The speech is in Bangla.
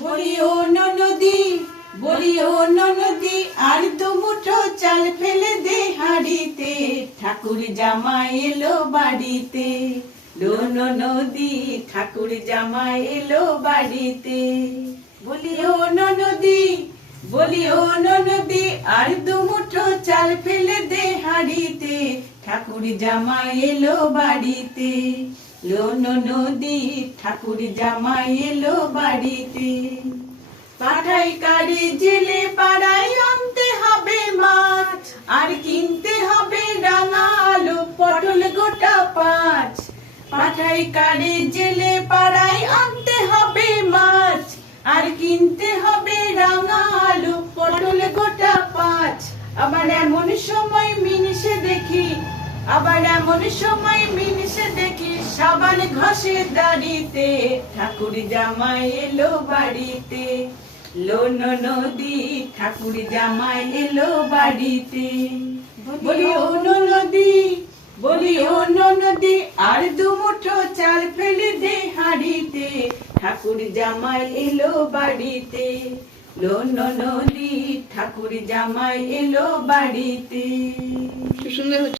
বলি ও ননদি, বলি ও ননদি, আর দু মুঠো চাল ফেলে দে হাঁড়িতে, ঠাকুর জামাই এলো বাড়িতে। লো ননদি, ঠাকুর জামাই এলো বাড়িতে। বলি ও ননদি, বলি ও ননদি, আর দু মুঠো চাল ফেলে দে হাঁড়িতে, ঠাকুর জামাই এলো বাড়িতে। লো ননদি, ঠাকুর জামাই এলো বাড়িতে। পাঠাই কারে জেলে পাড়ায় আনতে হবে মাছ, আর কিনতে হবে রাঙা আলু পটল গোটা 5। পাঠাই কারে জেলে পাড়ায় আনতে হবে মাছ, আর কিনতে হবে রাঙা আলু পটল গোটা 5। আবার এমন সময় মিনিসে দেখি, আবার এমন সময় মিনিসে দেখি, সাবান ঘষে দাড়িতে, ঠাকুর জামাই এলো বাড়িতে। লো ননদি, ঠাকুর জামাই এলো বাড়িতে। বলি ও ননদি, বলি ও ননদি, আর দু মুঠো চাল ফেলে দে হাঁড়িতে, ঠাকুর জামাই এলো বাড়িতে। লো ননদি, ঠাকুর জামাই এলো বাড়িতে। সুন্দর।